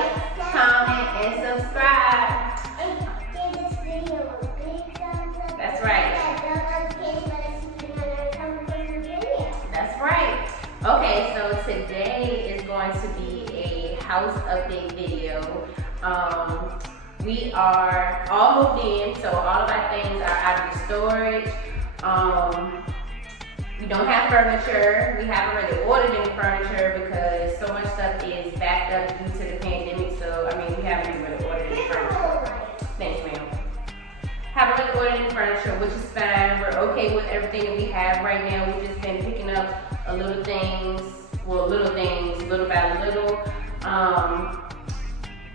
like, comment, and subscribe. And give this video a big thumbs up. That's right. That's right. Okay, so today is going to be a house update video. We are all moved in, so all of our things are out of the storage. We don't have furniture. We haven't really ordered any furniture because so much stuff is backed up due to the pandemic. So, I mean, we haven't even really ordered any furniture. Thanks, ma'am. Haven't really ordered any furniture, which is fine. We're okay with everything that we have right now. We've just been picking up little things, little by little.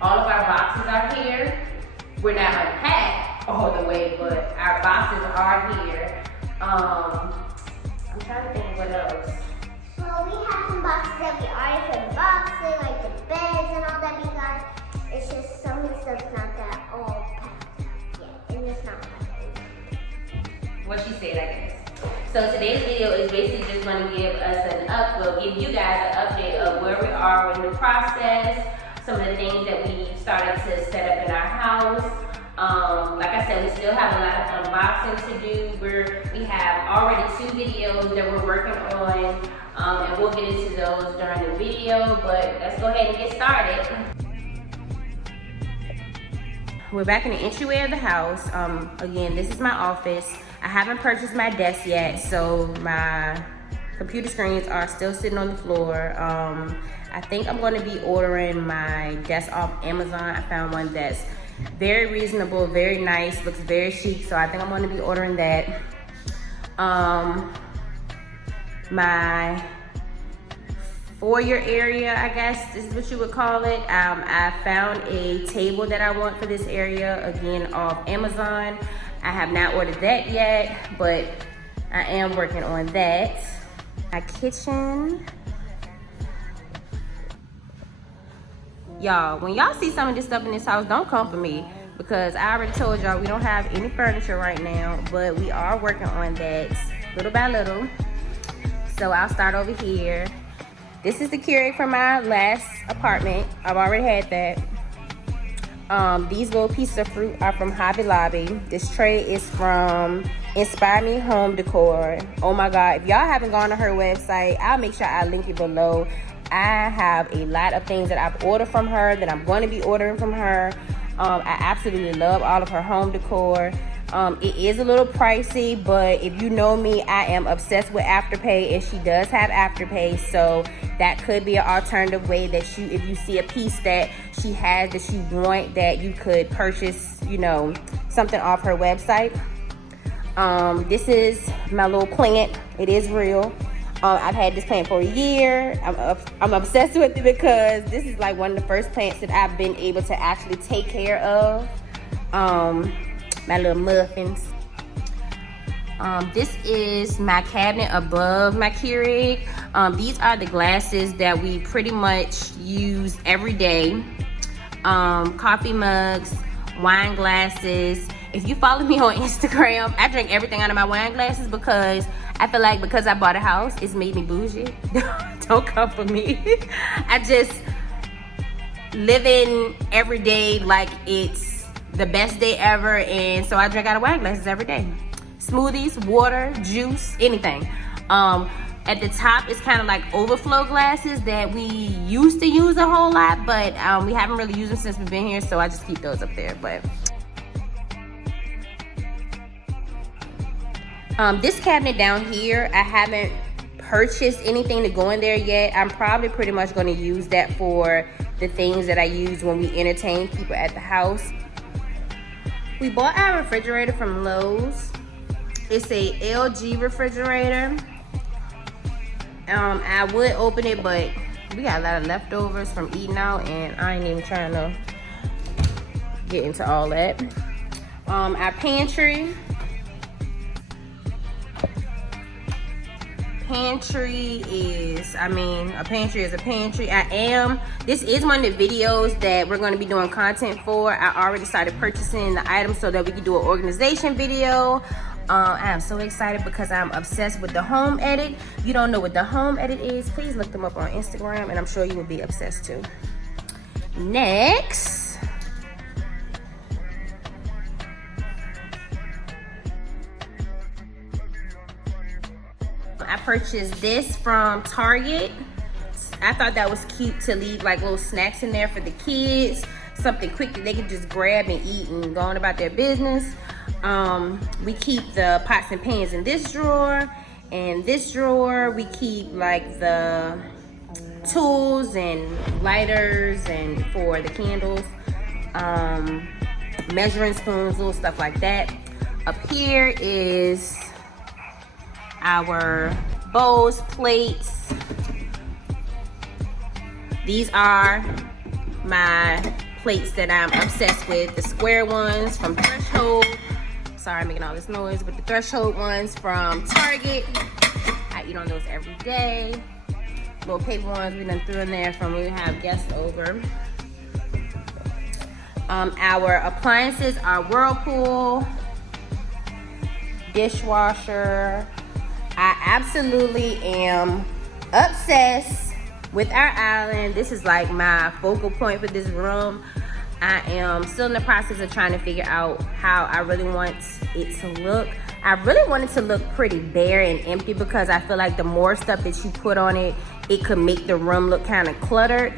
All of our boxes are here. We're not unpacked all the way, but our boxes are here. I'm trying to think what else. Well, we have some boxes that we already put in boxes, like the beds and all that we got. It's just some of the stuff's not that all packed yet, and it's not packed. What she said, I guess. So today's video is basically just going to give us give you guys an update of where we are in the process, some of the things that we started to set up in our house. Like I said, we still have a lot of unboxing to do. We have already 2 videos that we're working on, and we'll get into those during the video, but let's go ahead and get started. We're back in the entryway of the house. Again, this is my office. I haven't purchased my desk yet, so my computer screens are still sitting on the floor. I think I'm going to be ordering my desk off Amazon. I found one that's very reasonable, very nice, looks very chic, so I think I'm going to be ordering that. My foyer area, I guess this is what you would call it. I found a table that I want for this area, again off Amazon. I have not ordered that yet, but I am working on that. My kitchen. Y'all, when y'all see some of this stuff in this house, don't come for me, because I already told y'all we don't have any furniture right now, but we are working on that little by little. So I'll start over here. This is the Keurig from my last apartment. I've already had that. These little pieces of fruit are from Hobby Lobby. This tray is from Inspire Me Home Decor. Oh my God, if y'all haven't gone to her website, I'll make sure I link it below. I have a lot of things that I've ordered from her, that I'm going to be ordering from her. I absolutely love all of her home decor. It is a little pricey, but if you know me, I am obsessed with Afterpay, and she does have Afterpay, so that could be an alternative way that if you see a piece that she has that you want, that you could purchase, you know, something off her website. This is my little plant. It is real. I've had this plant for a year. I'm obsessed with it because this is like one of the first plants that I've been able to actually take care of. My little muffins. This is my cabinet above my Keurig. These are the glasses that we pretty much use every day. Coffee mugs, wine glasses. If you follow me on Instagram, I drink everything out of my wine glasses because I feel like because I bought a house, it's made me bougie. Don't come for me. I just living every day like it's the best day ever, and so I drink out of wine glasses every day. Smoothies, water, juice, anything. At the top, it's kind of like overflow glasses that we used to use a whole lot, but we haven't really used them since we've been here, so I just keep those up there. But this cabinet down here, I haven't purchased anything to go in there yet. I'm probably pretty much going to use that for the things that I use when we entertain people at the house. We bought our refrigerator from Lowe's. It's a LG refrigerator. I would open it, but we got a lot of leftovers from eating out, and I ain't even trying to get into all that. Our pantry. Pantry is, a pantry is a pantry. This is one of the videos that we're going to be doing content for. I already started purchasing the items so that we can do an organization video. I am so excited because I'm obsessed with the home edit. If you don't know what the home edit is, please look them up on Instagram, and I'm sure you will be obsessed too. Next, I purchased this from Target. I thought that was cute to leave like little snacks in there for the kids. Something quick that they can just grab and eat and go on about their business. We keep the pots and pans in this drawer. And this drawer, we keep like the tools and lighters and for the candles. Measuring spoons, little stuff like that. Up here is our bowls, plates. These are my plates that I'm obsessed with. The square ones from Threshold. Sorry, I'm making all this noise, but the Threshold ones from Target. I eat on those every day. Little paper ones we done threw in there from when we have guests over. Our appliances are Whirlpool, dishwasher. I absolutely am obsessed with our island. This is like my focal point for this room. I am still in the process of trying to figure out how I really want it to look. I really want it to look pretty bare and empty because I feel like the more stuff that you put on it, it could make the room look kind of cluttered.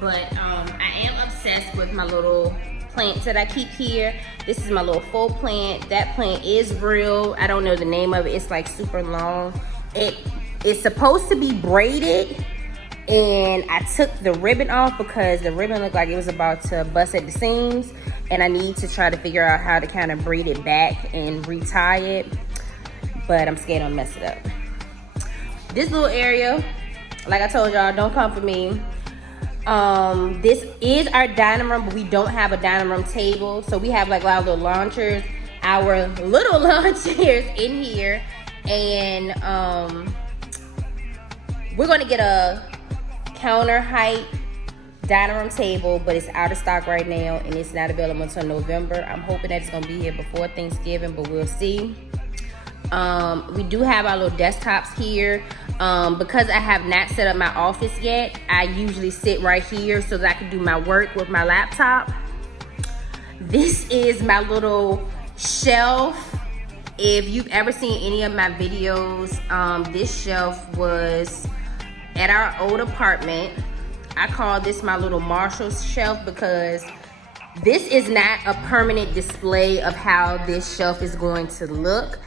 But I am obsessed with my little plants that I keep here. This is my little faux plant. That plant is real. I don't know the name of it. It's like super long. It's supposed to be braided, and I took the ribbon off because the ribbon looked like it was about to bust at the seams, and I need to try to figure out how to kind of braid it back and retie it, but I'm scared I'll mess it up. This little area, like I told y'all, don't come for me. This is our dining room, but we don't have a dining room table. So we have like our little lawn chairs, in here. And we're gonna get a counter height dining room table, but it's out of stock right now and it's not available until November. I'm hoping that it's gonna be here before Thanksgiving, but we'll see. We do have our little desktops here. Because I have not set up my office yet, I usually sit right here so that I can do my work with my laptop. This is my little shelf. If you've ever seen any of my videos, this shelf was at our old apartment. I call this my little Marshall shelf because this is not a permanent display of how this shelf is going to look.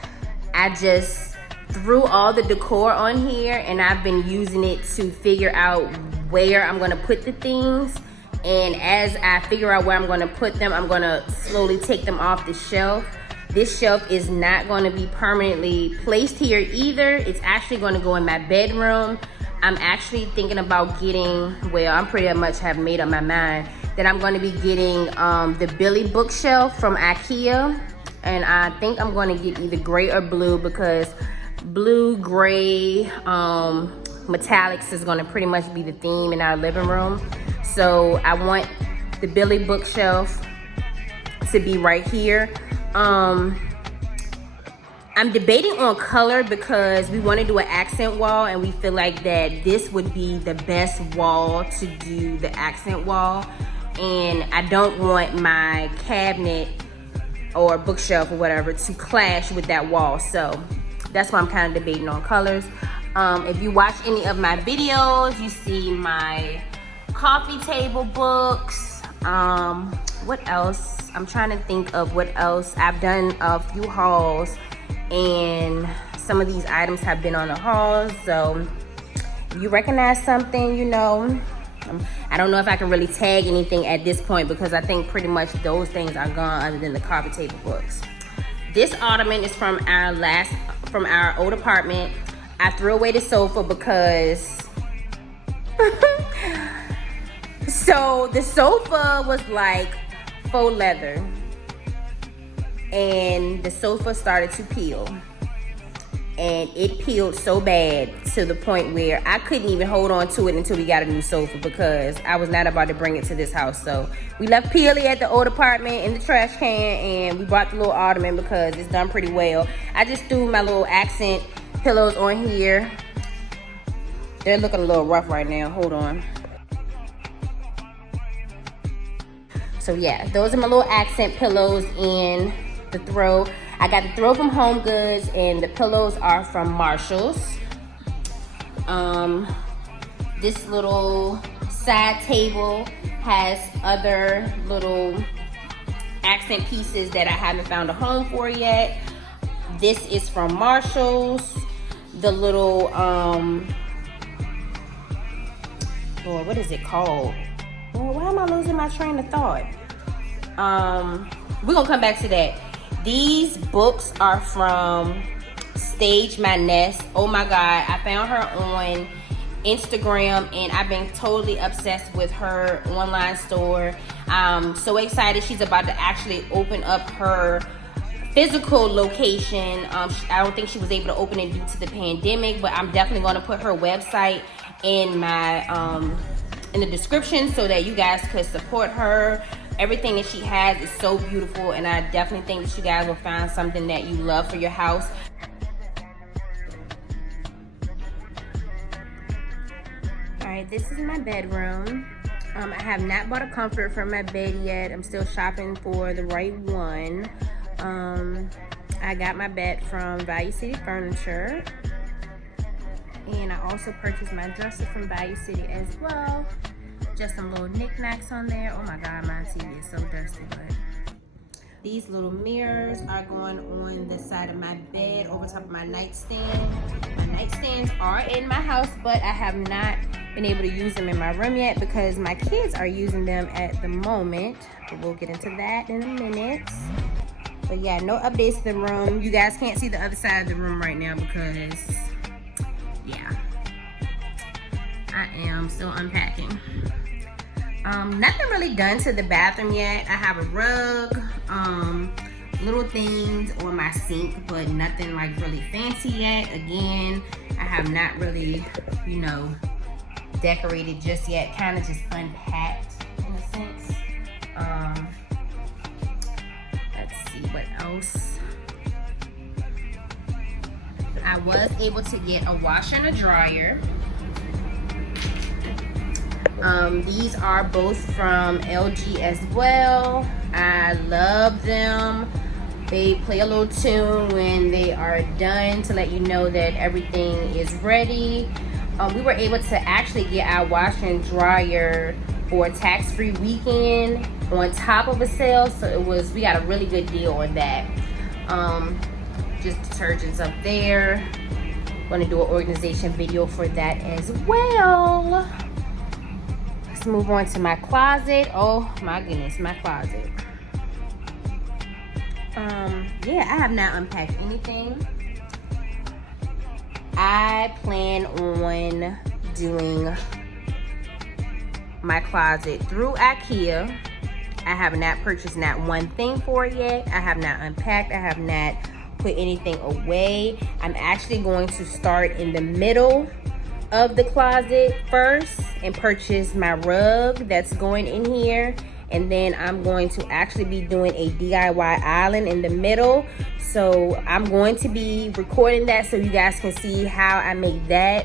I just threw all the decor on here and I've been using it to figure out where I'm gonna put the things. And as I figure out where I'm gonna put them, I'm gonna slowly take them off the shelf. This shelf is not gonna be permanently placed here either. It's actually gonna go in my bedroom. I'm actually thinking about getting, well, I'm pretty much have made up my mind that I'm gonna be getting the Billy bookshelf from IKEA. And I think I'm gonna get either gray or blue because blue, gray, metallics is gonna pretty much be the theme in our living room. So I want the Billy bookshelf to be right here. I'm debating on color because we want to do an accent wall and we feel like that this would be the best wall to do the accent wall. And I don't want my cabinet or bookshelf or whatever to clash with that wall. So that's why I'm kind of debating on colors. If you watch any of my videos, you see my coffee table books. What else? I'm trying to think of what else. I've done a few hauls and some of these items have been on the hauls. So if you recognize something, you know, I don't know if I can really tag anything at this point because I think pretty much those things are gone other than the coffee table books. This ottoman is from our old apartment. I threw away the sofa because so the sofa was like faux leather and the sofa started to peel. and it peeled so bad to the point where I couldn't even hold on to it until we got a new sofa, because I was not about to bring it to this house. So we left Peely at the old apartment in the trash can, and we bought the little ottoman because it's done pretty well. I just threw my little accent pillows on here. They're looking a little rough right now. Hold on. So yeah, those are my little accent pillows in the throw. I got the throw from Home Goods, and the pillows are from Marshall's. This little side table has other little accent pieces that I haven't found a home for yet. This is from Marshall's. The little, Lord, what is it called? Well, why am I losing my train of thought? We're gonna come back to that. These books are from Stage My Nest. Oh my God, I found her on Instagram, and I've been totally obsessed with her online store. I'm so excited. She's about to actually open up her physical location. I don't think she was able to open it due to the pandemic, but I'm definitely going to put her website in my in the description so that you guys could support her. Everything that she has is so beautiful, and I definitely think that you guys will find something that you love for your house. All right, this is my bedroom. I have not bought a comfort for my bed yet. I'm still shopping for the right one. I got my bed from Value City Furniture, and I also purchased my dresser from Value City as well. Just some little knickknacks on there. Oh my God, my TV is so dusty. But these little mirrors are going on the side of my bed over top of my nightstand. My nightstands are in my house, but I have not been able to use them in my room yet because my kids are using them at the moment. But we'll get into that in a minute. But yeah, no updates to the room. You guys can't see the other side of the room right now because, yeah, I am still unpacking. Nothing really done to the bathroom yet. I have a rug, little things on my sink, but nothing like really fancy yet. Again, I have not really, you know, decorated just yet. Kind of just unpacked in a sense. Let's see what else. I was able to get a washer and a dryer. These are both from LG as well. I love them. They play a little tune when they are done to let you know that everything is ready. We were able to actually get our washer and dryer for a tax-free weekend on top of a sale, so we got a really good deal on that. Just detergents up there. Going to do an organization video for that as well. Let's move on to my closet. Oh my goodness, my closet. Yeah, I have not unpacked anything. I plan on doing my closet through IKEA. I have not purchased not one thing for it yet. I have not unpacked. I have not put anything away. I'm actually going to start in the middle of the closet first and purchase my rug that's going in here, and then I'm going to actually be doing a DIY island in the middle. So I'm going to be recording that so you guys can see how I make that.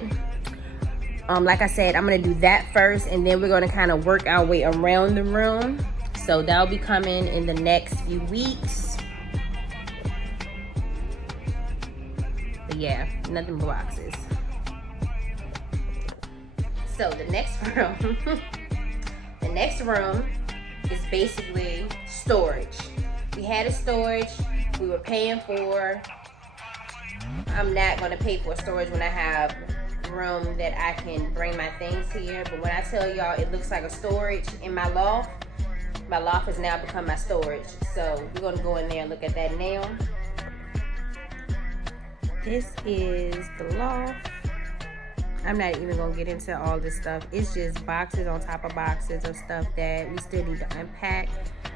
Like I said, I'm gonna do that first, and then we're gonna kind of work our way around the room. So that'll be coming in the next few weeks. But yeah, nothing but boxes. So the next room, is basically storage. We had a storage we were paying for. I'm not gonna pay for storage when I have room that I can bring my things here. But when I tell y'all it looks like a storage in my loft has now become my storage. So we're gonna go in there and look at that now. This is the loft. I'm not even gonna get into all this stuff. It's just boxes on top of boxes of stuff that we still need to unpack.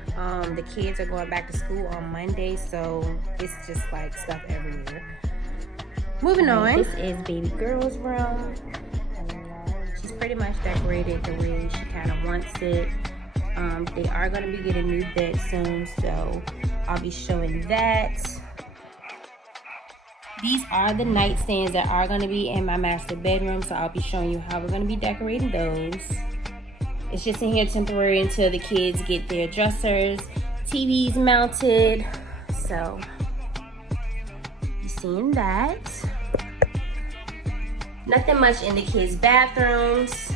The kids are going back to school on Monday, so it's just like stuff everywhere. Moving on. This is baby girl's room. She's pretty much decorated the way she kind of wants it. They are going to be getting a new bed soon, so I'll be showing that. These are the nightstands that are going to be in my master bedroom, so I'll be showing you how we're going to be decorating those. It's just in here temporary until the kids get their dressers, TVs mounted. So, you seeing that. Nothing much in the kids' bathrooms,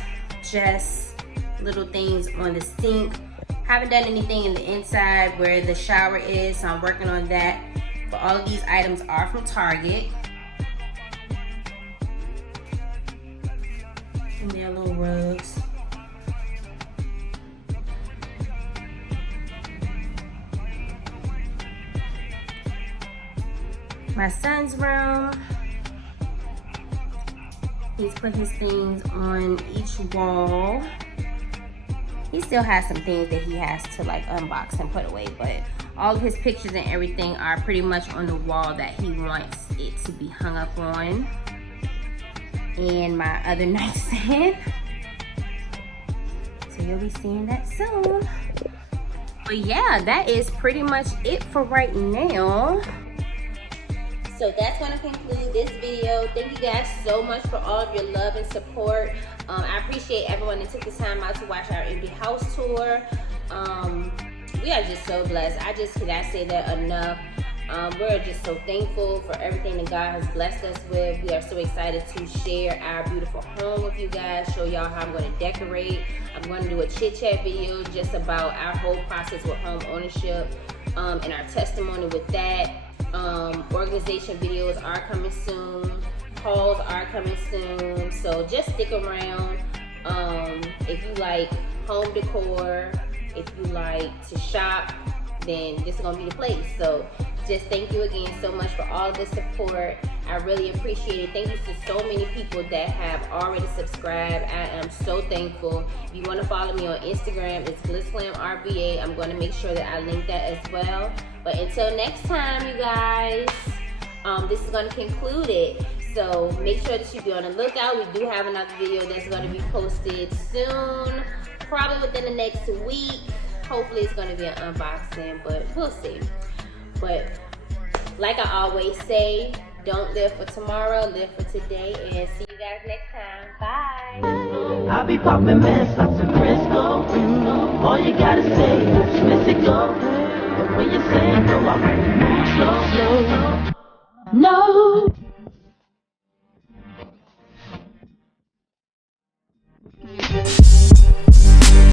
just little things on the sink. Haven't done anything in the inside where the shower is, so I'm working on that. But all of these items are from Target. And they're little rugs. My son's room. He's put his things on each wall. He still has some things that he has to like unbox and put away, but all of his pictures and everything are pretty much on the wall that he wants it to be hung up on. And my other nightstand. So you'll be seeing that soon. But yeah, that is pretty much it for right now. So that's going to conclude this video. Thank you guys so much for all of your love and support. I appreciate everyone that took the time out to watch our empty house tour. We are just so blessed. I just cannot say that enough. We're just so thankful for everything that God has blessed us with. We are so excited to share our beautiful home with you guys, show y'all how I'm going to decorate. I'm going to do a chit chat video just about our whole process with home ownership and our testimony with that. Organization videos are coming soon. Hauls are coming soon. So just stick around. If you like home decor, if you like to shop, then this is gonna be the place. So just thank you again so much for all the support. I really appreciate it. Thank you to so many people that have already subscribed. I am so thankful. If you want to follow me on Instagram, it's GlamFam. I'm going to make sure that I link that as well. But until next time, you guys, this is going to conclude it. So make sure that you be on the lookout. We do have another video that's going to be posted soon, probably within the next week. Hopefully it's going to be an unboxing, but we'll see. But like I always say, don't live for tomorrow, live for today, and see you guys next time. Bye. I'll be popping mess lots of Crisco. All you gotta say is let it go. But when you say no, I move slow, slow. No.